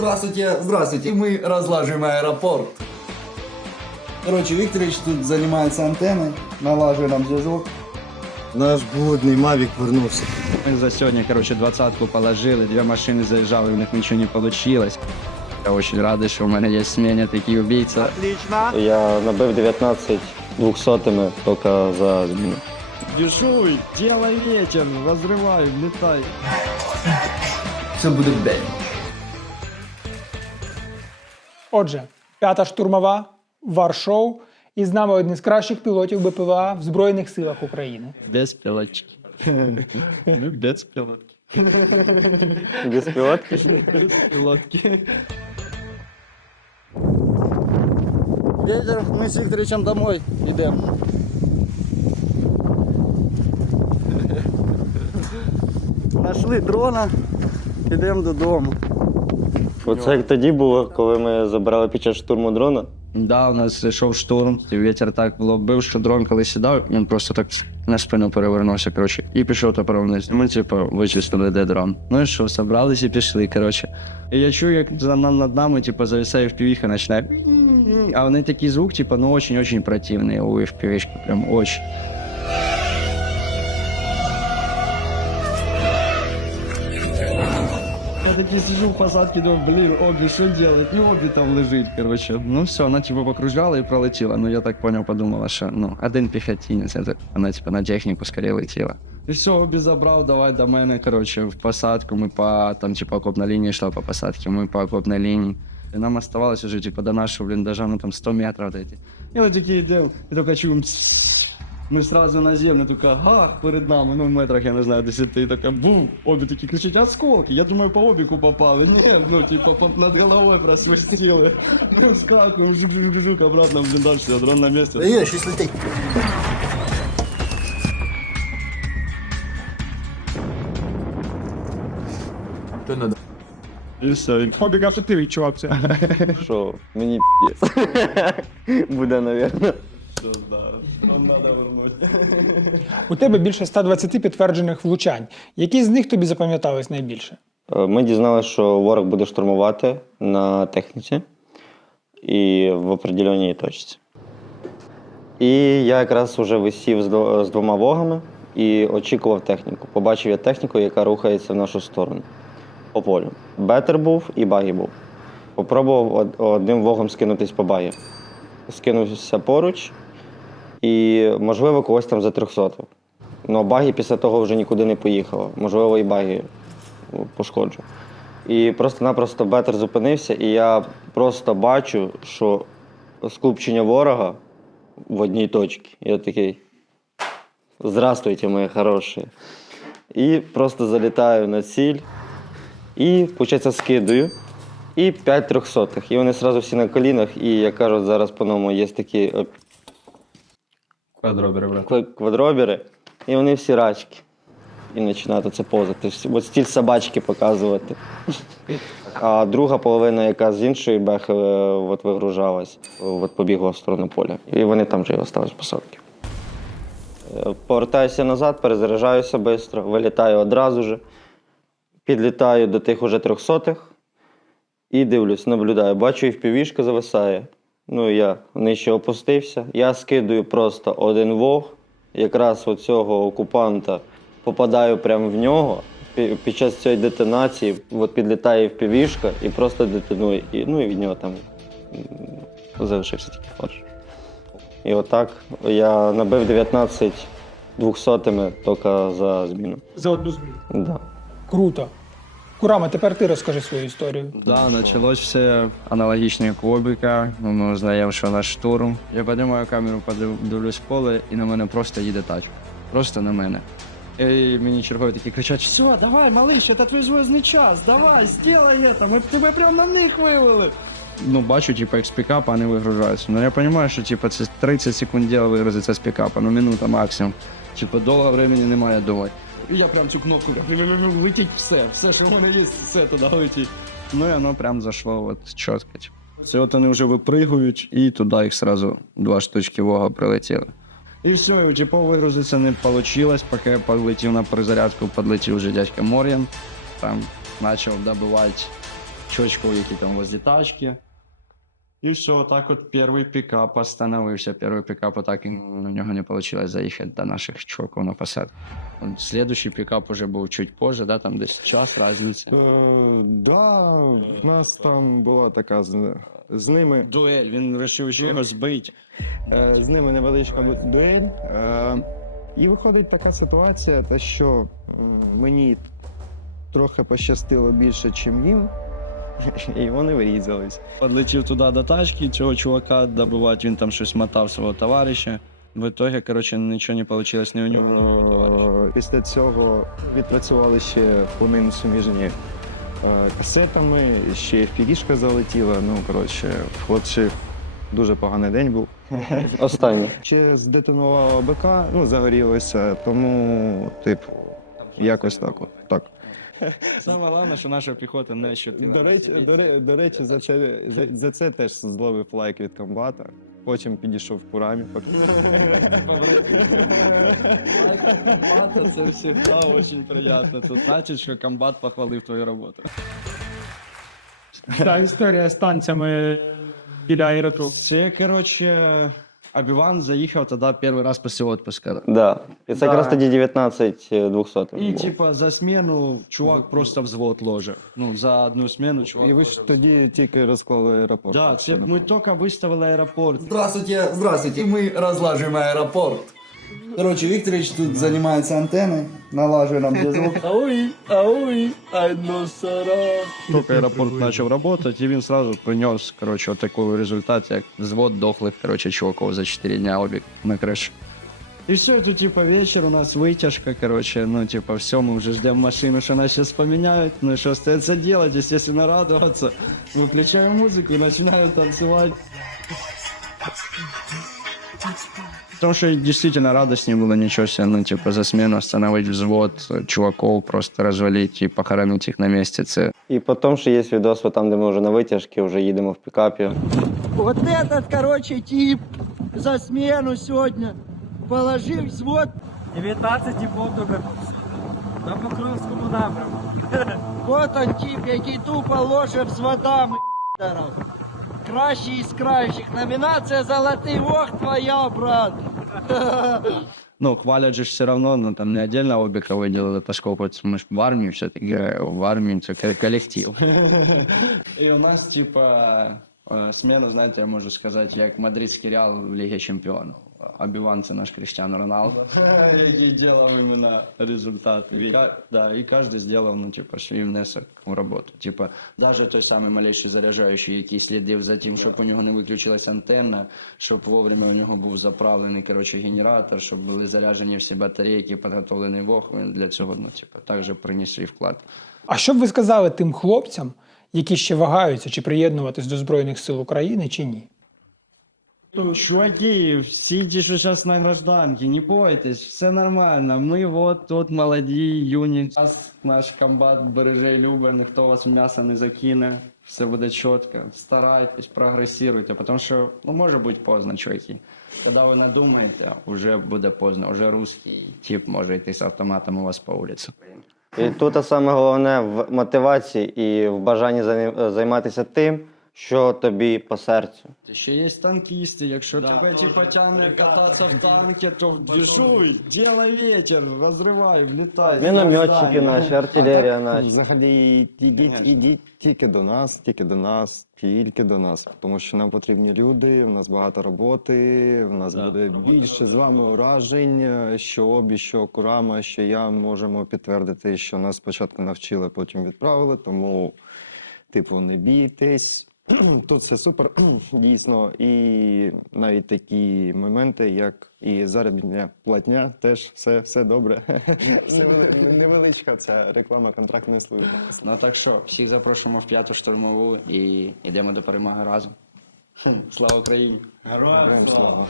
Здравствуйте, здравствуйте. Мы разлаживаем аэропорт. Короче, Викторович тут занимается антенной, налаживает нам зв'язок. Наш блудний Мавік вернувся. Ми за сьогодні, коротше, двадцятку положили, дві машини заїжджали, у них нічого не вийшло. Я дуже радий, що в мене є сміня такий убійця. Я набив 19 двохсотими тільки за зміну. Дешуй, делай ветер, розривай, влітай. Все буде в день. Отже, п'ята штурмова, Варшоу, і з нами один з кращих пілотів БПЛА в Збройних силах України. Без пілотки. Ну, без пілотки. Без пілотки? Без пілотки. Ветер, мы с Викторовичем домой идем. Нашли дрона, йдемо додому. Оце як тоді було, коли ми забирали під час штурму дрона. Да, у нас йшов штурм, і вітер так було бив, що дрон, коли сідав, він просто так на спину перевернувся, коротше, і пішов тепер вниз. Ми, типу, вичислили, де дрон. Ну і що, собрались і пішли, коротше. І я чую, як за нам над нами, типу, зависає впівіха, починає. А вони такий звук, типу, ну очень-очень противний у впівішки, прям очень. Я такий сижу в посадці, думаю, блін, Обі, що делать? І Обі там лежить, коротше. Ну все, вона типу покружляла і пролетіла. Ну я так поняв, подумала, що ну, один піхотинець, це вона типу на техніку скоріше летіла. І все, Обі забрав, давай до мене, коротше, в посадку. Ми по там, типу, окопна лінія йшла по посадці, ми по окопній лінії. І нам оставалось уже, типу, до нашого бліндажа, ну там 100 метрів от эти. І от такі йдемо, і тільки чуємо ми сразу на землю, така гах перед нами, ну в метрах, я не знаю, десяти, така бум, обі такі кричать, осколки. Я думаю, по обіку попали. Ні, ну типа по- над головою просвистіли. Ну, скакуємо, жук-жук-жук, обратно в бліндаж, все, дрон на місці. Є, щось летить. І все. і- Обі каже, ти відчував це. Що мені п'єс. Буде, навірно. Нам треба вернути. У тебе більше 120 підтверджених влучань. Які з них тобі запам'ятались найбільше? Е, Ми дізналися, що ворог буде штурмувати на техніці і в определеній точці. І я якраз вже висів з двома вогами і очікував техніку. Побачив я техніку, яка рухається в нашу сторону по полю. Бетер був і багі був. Попробував одним вогом скинутись по багі. Скинувся поруч і, можливо, когось там за 300. Ну, багі після того вже нікуди не поїхало. Можливо, і багі пошкоджу. І просто-напросто бетер зупинився, і я просто бачу, що скупчення ворога в одній точці. Я такий. Здравствуйте, мої хороші. І просто залітаю на ціль. І, виходить, скидаю. І 5 трьохсотих. І вони одразу всі на колінах, і як кажуть, зараз по-новому є такі Квадробери, брат. ква- квадробери, і вони всі рачки. І починати це позити. От стіль собачки показувати. А друга половина, яка з іншої бехи е, от вигружалась, от побігла в сторону поля. І вони там вже і остались посадки. Е, Повертаюся назад, перезаряджаюся швидко, вилітаю одразу ж, підлітаю до тих уже трьохсотих і дивлюсь, наблюдаю. Бачу, і впівішка зависає. Ну, я нижче опустився. Я скидую просто один вог. Якраз оцього окупанта попадаю прямо в нього. Під час цієї детонації от підлітає впівішка і просто детонує. І, ну і від нього там залишився тільки фарш. І отак я набив 19 двохсотими тільки за зміну. За одну зміну. Да. Круто. Курама, тепер ти розкажи свою історію. Да, началось все аналогічно як Обіка. Ну, Ми узнаємо, що наш штурм. Я піднімаю камеру, подив- дивлюсь в поле, і на мене просто їде тачка. Просто на мене. І мені чергові такі кричать: все, давай, малыш, це твій зв'язний час, давай, сделай це, ми тебе прямо на них вивели. Ну, бачу, типу, як з пікапа вони вигружаються. Ну я розумію, що типу, це 30 секунд діла вигрузиться з пікапа, ну минута максимум. Типу, довго времени немає думати. І я прям цю кнопку летіть все, все, що в мене є, все туди летить. Ну і воно прям зайшло от чітко. Це от вони вже випригують, і туди їх сразу два штучки вога прилетіли. І все, типу, вигрузитися не вийшло, поки я полетів на перезарядку, підлетів вже дядька Мор'ян, там почав добивати чувачков, які там возле тачки. І все, так от перший пікап остановився. Перший пікап, отак і у нього не вийшло заїхати до наших чуваків на посадку. От Слідуючий пікап уже був чуть позже, да, там десь час разниці. Е, да, в нас там була така з, з ними. Дуель, він вирішив ще його збити. Е, з ними невеличка дуель. Е, і виходить така ситуація, те, що м, мені трохи пощастило більше, ніж їм, і вони вирізались. Подлетів туди до тачки, цього чувака добивати, він там щось мотав свого товариша. В итоге, коротше, нічого не вийшло ні у нього, ні у товариша. Е, Після цього відпрацювали ще по мінусу між е, касетами, ще фігішка залетіла. Ну, коротше, в хлопців дуже поганий день був. Останній. Ще здетонувало БК, ну, загорілося, тому, типу, якось так. Так. Саме головне, що наша піхота не щотина. До речі, до, ре- до речі, за це, за, за це теж зловив лайк від комбата. Потім підійшов в курамі. Це всегда очень приятно. Це значить, що комбат похвалив твою роботу. Та історія з танцями біля аеротру. Це, коротше, Абіван заїхав тоді перший раз після відпуску. Да. І це якраз тоді 19 200. І, типа, за зміну чувак просто взвод ложив. Ну, за одну зміну чувак. І ви ж тоді тільки розклали аеропорт. Да, це ми тільки виставили аеропорт. Здравствуйте, здравствуйте. Мы разлаживаем аэропорт. Короче, Викторович тут занимается антенной, налаживает нам где звук. Ауи, ауи, ай ну сара. Тільки аеропорт почав працювати, і він сразу принес, коротше, такий результат, як взвод дохлих, коротше, чуваків за 4 дня обіг на крышу. І все, тут, типа, вечір, у нас витяжка, короче, ну, типа, все, мы уже ждем машину, что нас сейчас поменяют, ну, что остается делать, естественно, радоваться. Выключаем музыку и начинаем танцевать. Потому что действительно радостнее было ничего себе, ну, типа, за смену остановить взвод, чуваков просто развалить и похоронить их на месте. Це І потім ще є відос, от там, де ми вже на витяжці, вже їдемо в пікапі. Вот этот, короче, тип за смену сегодня положив взвод. 19 типов до Беркута. На Покровському напрямку. Вот он тип, який тупо ложив взводами. пидоров. Кращий із кращих. Номінація Золотий Вог твоя, брат. Ну, хвалят же все равно, но там не отдельно обе кого делали Пашков, мы ж в армии все-таки, в армии это ко- коллектив. И у нас, типа, э, смена, знаете, я можу сказати, як мадридський Реал в Лігі Чемпіонів. Обіван це наш Кріштиану Роналдо, який делав іменно результат. І, да, і кожен зробив, ну, типа, свій внесок у роботу. Типа, навіть той самий малейший заряджаючий, який слідив за тим, щоб у нього не виключилась антенна, щоб вовремя у нього був заправлений, коротше, генератор, щоб були заряджені всі батарейки, підготовлений вог, він для цього, ну, типа, також приніс свій вклад. А що б ви сказали тим хлопцям, які ще вагаються, чи приєднуватись до Збройних сил України, чи ні? Чуваки, всі ті, що зараз на гражданці, не бойтесь, все нормально. Ми от тут молоді, юні. Нас наш комбат береже і любить, ніхто вас м'ясо не закине. Все буде чітко. Старайтесь, прогресуйте, тому що ну, може бути поздно, чуваки. Коли ви надумаєте, вже буде поздно, вже русський тип може йти з автоматом у вас по вулиці. І тут саме головне в мотивації і в бажанні займатися тим, що тобі по серцю. Ще є танкісти, якщо тебе типа тягне кататися в танки, то движуй, делай ветер, розривай, влітай. Мінометчики наші, артилерія наша. Взагалі, ідіть, ідіть тільки до нас, тільки до нас, тільки до нас. Тому що нам потрібні люди, в нас багато роботи, в нас буде більше з вами уражень, що обі, що Курама, що я можемо підтвердити, що нас спочатку навчили, потім відправили. Тому, типу, не бійтесь. Тут все супер, дійсно. І навіть такі моменти, як і заробітня платня, теж все, все добре. Все невеличка ця реклама контрактної служби. Ну так що, всіх запрошуємо в п'яту штурмову і йдемо до перемоги разом. Слава Україні! Героям слава.